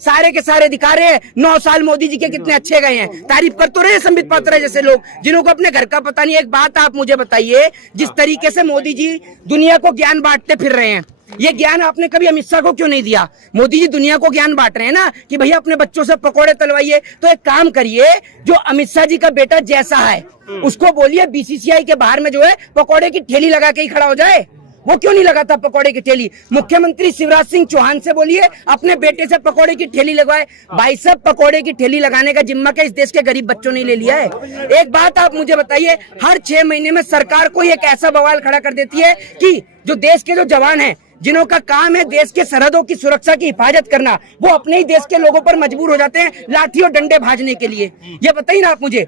सारे के सारे दिखा रहे हैं 9 साल मोदी जी के कितने अच्छे गए हैं, तारीफ कर तो रहे हैं संबित पात्रा जैसे लोग जिन्हों को अपने घर का पता नहीं। एक बात आप मुझे बताइए, जिस तरीके से मोदी जी दुनिया को ज्ञान बांटते फिर रहे हैं, ये ज्ञान आपने कभी अमित शाह को क्यों नहीं दिया? मोदी जी दुनिया को ज्ञान बांट रहे हैं ना कि भैया अपने बच्चों से पकोड़े तलवाइए, तो एक काम करिए, जो अमित शाह जी का बेटा जैसा है उसको बोलिए बीसीसीआई के बाहर में जो है पकोड़े की ठेली लगा के ही खड़ा हो जाए। वो क्यों नहीं लगाता पकोड़े की ठेली? मुख्यमंत्री शिवराज सिंह चौहान से बोलिए अपने बेटे से पकोड़े की ठेली लगवाए। भाई साहब, पकोड़े की ठेली लगाने का जिम्मा क्या इस देश के गरीब बच्चों ने ले लिया है? एक बात आप मुझे बताइए, हर 6 महीने में सरकार कोई एक ऐसा बवाल खड़ा कर देती है कि जो देश के जो जवान हैं, जिन्हों का काम है देश के सरहदों की सुरक्षा की हिफाजत करना, वो अपने ही देश के लोगों पर मजबूर हो जाते हैं लाठी और डंडे भाजने के लिए। ये बताइए ना आप मुझे,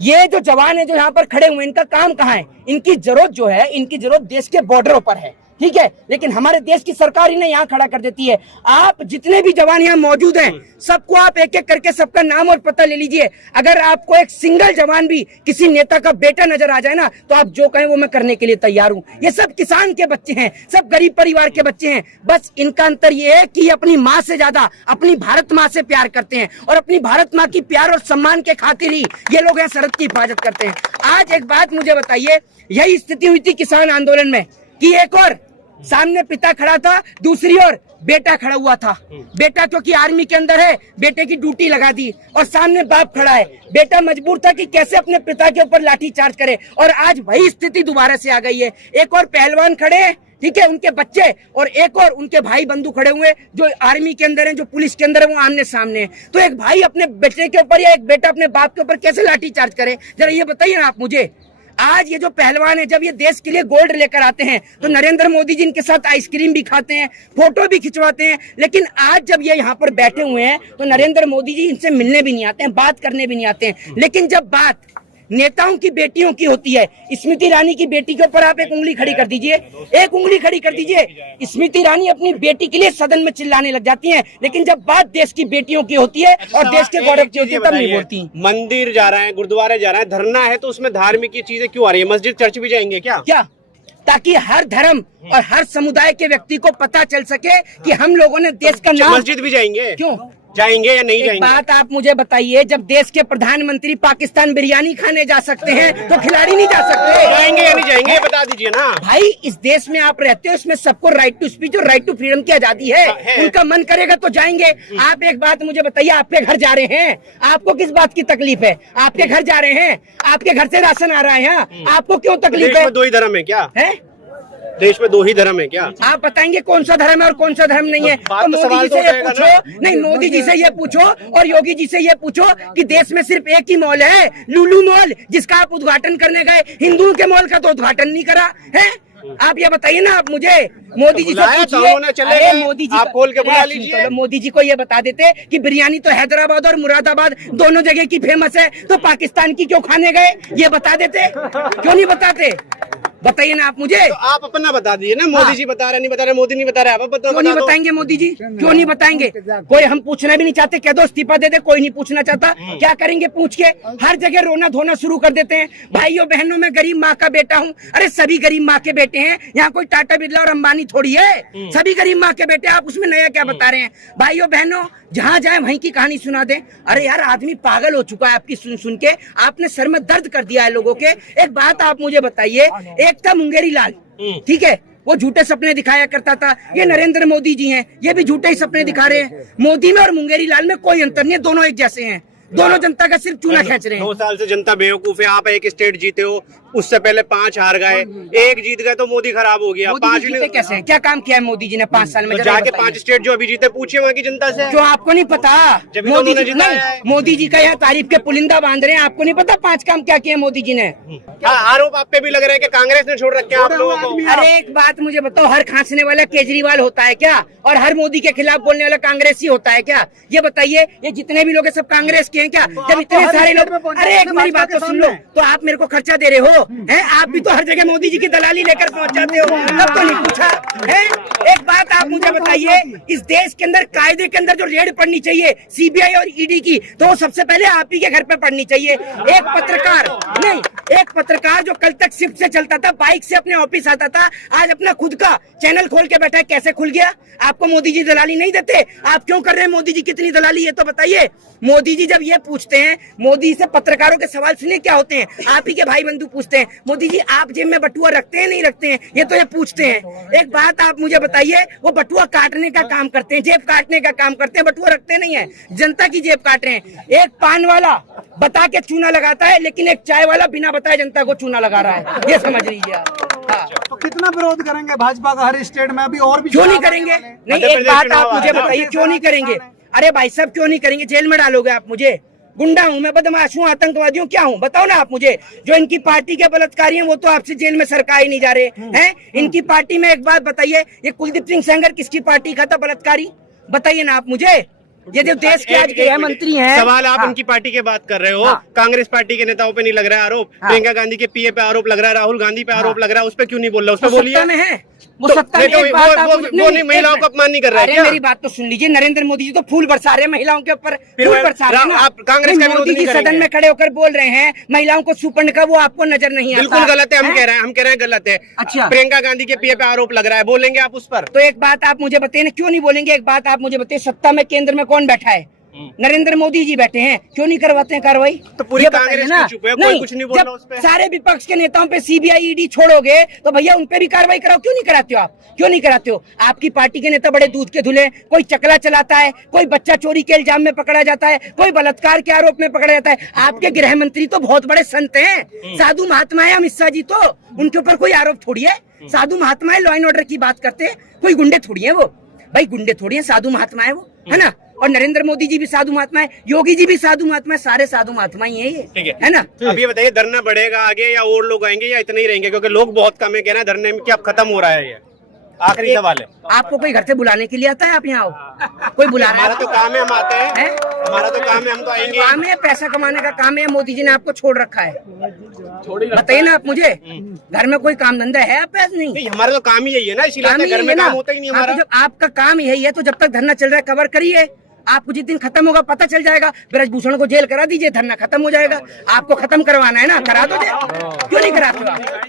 ये जो जवान है जो यहाँ पर खड़े हुए, इनका काम कहाँ है? इनकी जरूरत जो है, इनकी जरूरत देश के बॉर्डरों पर है, ठीक है, लेकिन हमारे देश की सरकार इन्हें यहाँ खड़ा कर देती है। आप जितने भी जवान यहाँ मौजूद हैं, सबको आप एक एक करके सबका नाम और पता ले लीजिए। अगर आपको एक सिंगल जवान भी किसी नेता का बेटा नजर आ जाए ना, तो आप जो कहें वो मैं करने के लिए तैयार हूँ। ये सब किसान के बच्चे हैं, सब गरीब परिवार के बच्चे हैं। बस इनका अंतर ये है कि अपनी माँ से ज्यादा अपनी भारत माँ से प्यार करते हैं, और अपनी भारत माँ की प्यार और सम्मान के खातिर ही ये लोग यहाँ सरहद की हिफाजत करते हैं। आज एक बात मुझे बताइए, यही स्थिति हुई थी किसान आंदोलन में कि एक और सामने पिता खड़ा था, दूसरी ओर बेटा खड़ा हुआ था। बेटा क्योंकि आर्मी के अंदर है, बेटे की ड्यूटी लगा दी, और सामने बाप खड़ा है। बेटा मजबूर था कि कैसे अपने पिता के ऊपर लाठी चार्ज करे, और आज वही स्थिति दोबारा से आ गई है। एक और पहलवान खड़े हैं, ठीक है, उनके बच्चे, और एक और उनके भाई बंधु खड़े हुए जो आर्मी के अंदर हैं, जो पुलिस के अंदर है, वो आमने सामने है। तो एक भाई अपने बेटे के ऊपर या एक बेटा अपने बाप के ऊपर कैसे लाठी चार्ज करे? जरा ये बताइए ना आप मुझे। आज ये जो पहलवान है, जब ये देश के लिए गोल्ड लेकर आते हैं तो नरेंद्र मोदी जी इनके साथ आइसक्रीम भी खाते हैं, फोटो भी खिंचवाते हैं, लेकिन आज जब ये यहाँ पर बैठे हुए हैं तो नरेंद्र मोदी जी इनसे मिलने भी नहीं आते हैं, बात करने भी नहीं आते हैं। लेकिन जब बात नेताओं की बेटियों की होती है, स्मृति ईरानी की बेटी के ऊपर आप एक उंगली खड़ी कर दीजिए, एक उंगली खड़ी कर दीजिए। स्मृति ईरानी अपनी बेटी के लिए सदन में चिल्लाने लग जाती हैं, लेकिन जब बात देश की बेटियों की होती है और देश के गौरव की होती है तब नहीं बोलती। मंदिर जा रहे हैं, गुरुद्वारे जा रहे हैं, धरना है, तो उसमें धार्मिक की चीजें क्यों आ रही है? मस्जिद चर्च भी जाएंगे क्या? ताकि हर धर्म और हर समुदाय के व्यक्ति को पता चल सके कि हम लोगों ने देश का नाम। मस्जिद भी जाएंगे? क्यों जाएंगे या नहीं जाएंगे? बात आप मुझे बताइए, जब देश के प्रधानमंत्री पाकिस्तान बिरयानी खाने जा सकते हैं तो खिलाड़ी नहीं जा सकते? जाएंगे या नहीं जाएंगे, बता दीजिए ना भाई। इस देश में आप रहते हो, इसमें सबको राइट टू स्पीच और राइट टू फ्रीडम की आजादी है। उनका मन करेगा तो जाएंगे। आप एक बात मुझे बताइए, आपके घर जा रहे हैं, आपको किस बात की तकलीफ है? आपके घर जा रहे हैं, आपके घर से राशन आ रहा है, आपको क्यों तकलीफ है? 2 ही धर्म है क्या? है देश में 2 ही धर्म है क्या? आप बताएंगे कौन सा धर्म है और कौन सा धर्म नहीं है? तो मोदी जी से ये पूछो, नहीं मोदी जी से ये पूछो और योगी जी से ये पूछो कि देश में सिर्फ एक ही मॉल है, लुलु मॉल, जिसका आप उद्घाटन करने गए, हिंदुओं के मॉल का तो उद्घाटन नहीं करा है। आप ये बताइए ना आप मुझे, मोदी जी से पूछिए, मोदी जी आप खोल के बुला लीजिए। मोदी जी को ये बता देते कि बिरयानी तो हैदराबाद और मुरादाबाद दोनों जगह की फेमस है, तो पाकिस्तान की क्यों खाने गए? ये बता देते, क्यों नहीं बताते? बताइए ना आप मुझे। तो आप अपना बता दीजिए ना। मोदी जी बता रहे, नहीं बता रहे, मोदी नहीं बता रहे, आप बताओ। क्यों नहीं बताएंगे मोदी जी? क्यों नहीं बताएंगे? कोई हम पूछना भी नहीं चाहते, कह दो इस्तीफा दे दे, कोई नहीं पूछना चाहता। क्या करेंगे पूछ के? हर जगह रोना धोना शुरू कर देते हैं। भाइयों बहनों, मैं गरीब माँ का बेटा हूँ। अरे सभी गरीब माँ के बेटे हैं, यहाँ कोई टाटा बिरला और अंबानी थोड़ी है, सभी गरीब माँ के बेटे। आप उसमें नया क्या बता रहे हैं? भाइयों बहनों, जहाँ जाए वहीं की कहानी सुना दे। अरे यार, आदमी पागल हो चुका है आपकी सुन सुन के। आपने सर में दर्द कर दिया है लोगों के। एक बात आप मुझे बताइए, एक था मुंगेरी लाल, ठीक है, वो झूठे सपने दिखाया करता था। ये नरेंद्र मोदी जी हैं, ये भी झूठे ही सपने दिखा रहे हैं। मोदी में और मुंगेरी लाल में कोई अंतर नहीं है, दोनों एक जैसे हैं। दोनों जनता का सिर्फ चूना खींच रहे हैं। 2 साल से जनता बेवकूफ है। आप एक स्टेट जीते हो, उससे पहले 5 हार गए, 1 जीत गए तो मोदी खराब हो गया। 5 जीते कैसे हैं? क्या काम किया है मोदी जी ने 5 साल में? तो जाके 5 स्टेट जो अभी जीते, पूछिए वहाँ की जनता से। जो आपको नहीं पता, मोदी जी का यहाँ तारीफ के पुलिंदा बांध रहे हैं। आपको नहीं पता 5 काम क्या किए मोदी जी ने? आरोप आप पे भी लग रहा है कि कांग्रेस ने छोड़ रखे आप लोगों को। अरे एक बात मुझे बताओ, हर खांसने वाला केजरीवाल होता है क्या? और हर मोदी के खिलाफ बोलने वाला कांग्रेसी होता है क्या? ये बताइए, ये जितने भी लोग हैं सब कांग्रेस के हैं क्या? जब इतने सारे लोग, अरे एक मेरी बात तो सुन लो, तो आप मेरे को खर्चा दे रहे हो, हैं? आप भी तो हर जगह मोदी जी की दलाली लेकर पहुंच जाते हो, तब तो नहीं पूछा है? एक बात आप मुझे बताइए, इस देश के अंदर कायदे के अंदर जो रेड पड़नी चाहिए सीबीआई और ईडी की, तो वो सबसे पहले आप ही के घर पे पड़नी चाहिए। एक पत्रकार जो कल तक शिफ्ट से चलता था, बाइक से अपने ऑफिस आता था, आज अपना खुद का चैनल खोल के बैठा है, कैसे खुल गया? आपको मोदी जी दलाली नहीं देते? आप क्यों कर रहे हैं मोदी जी कितनी दलाली है तो बताइए। मोदी जी जब ये पूछते हैं, मोदी से पत्रकारों के सवाल सुनिए क्या होते हैं, आप ही के भाई बंधु पूछते हैं, मोदी जी आप जेब में बटुआ रखते हैं नहीं रखते हैं? ये तो ये पूछते हैं। एक बात आप मुझे बताइए, वो बटुआ काटने का काम करते हैं, जेब काटने का काम करते हैं, बटुआ रखते नहीं है, जनता की जेब काट रहे हैं। एक पान वाला बता के चूना लगाता है, लेकिन एक चाय वाला बिना बताए जनता को चूना लगा रहा है, ये समझ लीजिए आप। हाँ। तो कितना विरोध करेंगे भाजपा का हर स्टेट में? अभी और भी क्यों नहीं करेंगे? नहीं, एक बात आप मुझे बताइए, क्यों नहीं करेंगे? अरे भाई साहब क्यों नहीं करेंगे? जेल में डालोगे आप मुझे? गुंडा हूं मैं, बदमाश हूं, आतंकवादी हूं, क्या हूं? बताओ ना आप मुझे। जो इनकी पार्टी के बलात्कारी हैं वो तो आपसे जेल में सरकार ही नहीं जा रहे हैं। इनकी पार्टी में एक बात बताइए, ये कुलदीप सिंह सेंगर किसकी पार्टी का था बलात्कारी? बताइए ना आप मुझे। ये जो देश के आज गृह मंत्री हैं, सवाल आप इनकी पार्टी की बात कर रहे हो, कांग्रेस पार्टी के नेताओं पे नहीं लग रहा है आरोप? प्रियंका गांधी के पीए पे आरोप लग रहा है, राहुल गांधी पे आरोप लग रहा है, उस पर क्यों नहीं बोल रहा? उस पर बोलिए। में है वो सत्ता में। एक बात आप वो नहीं, महिलाओं को अपमान नहीं कर रहा है क्या? मेरी बात तो सुन लीजिए, नरेंद्र मोदी जी तो फूल बरसा रहे हैं महिलाओं के ऊपर, फूल बरसा रहे हैं ना। आप कांग्रेस का विरोध मोदी जी नहीं करेंगे? सदन में खड़े होकर बोल रहे हैं महिलाओं को सुपर्ण का, वो आपको नजर नहीं आता? बिल्कुल गलत है, हम कह रहे हैं गलत है। अच्छा, प्रियंका गांधी के पीए पे आरोप लग रहा है, बोलेंगे आप उस पर? तो एक बात आप मुझे बताइए, क्यों नहीं बोलेंगे? एक बात आप मुझे बताइए, सत्ता में केंद्र में कौन बैठा है? नरेंद्र मोदी जी बैठे हैं, क्यों नहीं करवाते हैं कार्रवाई? तो पूरी कांग्रेस क्यों चुप है? कोई कुछ नहीं बोल रहा उस पे? सारे विपक्ष के नेताओं पे सीबीआई ईडी छोड़ोगे तो भैया उन पे भी कार्रवाई कराओ, क्यों नहीं कराते हो आप? क्यों नहीं कराते हो? आपकी पार्टी के नेता बड़े दूध के धुले, कोई चकला चलाता है, कोई बच्चा चोरी के इल्जाम में पकड़ा जाता है, कोई बलात्कार के आरोप में पकड़ा जाता है। आपके गृह मंत्री तो बहुत बड़े संत हैं, साधु महात्मा है अमित शाह जी, तो उनके ऊपर कोई आरोप थोड़ी है। साधु महात्मा है, लॉ एंड ऑर्डर की बात करते हैं, कोई गुंडे थोड़ी है वो। भाई गुंडे थोड़ी है, साधु महात्मा है वो, है ना? और नरेंद्र मोदी जी भी साधु महात्मा है, योगी जी भी साधु महात्मा है, सारे साधु महात्मा ही है ये, है ना? अब ये बताइए, धरना बढ़ेगा आगे या और लोग आएंगे या इतने ही रहेंगे? क्योंकि लोग बहुत कम है, कह रहे हैं धरने में कि अब खत्म हो रहा है। ये आखिरी सवाल है। आपको कोई घर से बुलाने के लिए आता है? आप यहाँ आओ, कोई बुला रहा है? हमारा तो काम है, हम आते हैं, हमारा तो काम है, हम तो आएंगे। काम है, पैसा कमाने का काम है, मोदी जी ने आपको छोड़ रखा है? बताइए ना आप मुझे, घर में कोई काम धंधा है आप? नहीं, हमारा तो काम ही यही है ना, इसीलिए घर में काम होता ही नहीं हमारा। जब आपका काम यही है तो जब तक धरना चल रहा है कवर करिए। आपको जिस दिन खत्म होगा पता चल जाएगा, ब्रजभूषण को जेल करा दीजिए, धरना खत्म हो जाएगा। आपको खत्म करवाना है ना, करा दो, क्यों नहीं कराते हो आप?